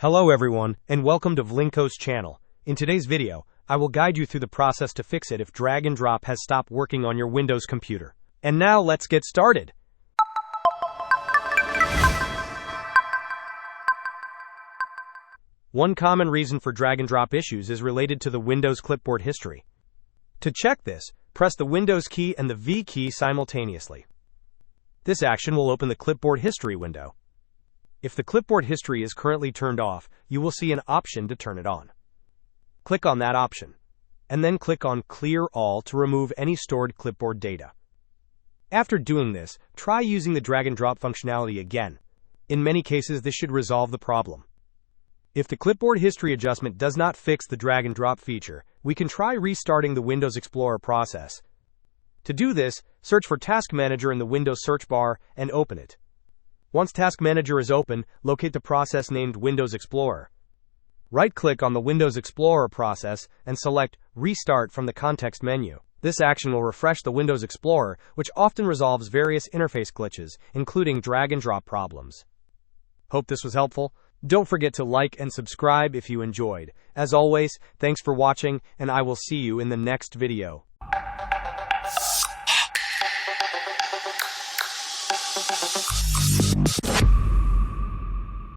Hello everyone, and welcome to Vlinko's channel. In today's video, I will guide you through the process to fix it if drag and drop has stopped working on your Windows computer. And now let's get started. One common reason for drag and drop issues is related to the Windows clipboard history. To check this, press the Windows key and the V key simultaneously. This action will open the clipboard history window. If the clipboard history is currently turned off, you will see an option to turn it on. Click on that option, and then click on Clear All to remove any stored clipboard data. After doing this, try using the drag and drop functionality again. In many cases, this should resolve the problem. If the clipboard history adjustment does not fix the drag and drop feature, we can try restarting the Windows Explorer process. To do this, search for Task Manager in the Windows search bar and open it. Once Task Manager is open, locate the process named Windows Explorer. Right-click on the Windows Explorer process and select Restart from the context menu. This action will refresh the Windows Explorer, which often resolves various interface glitches, including drag and drop problems. Hope this was helpful. Don't forget to like and subscribe if you enjoyed. As always, thanks for watching, and I will see you in the next video.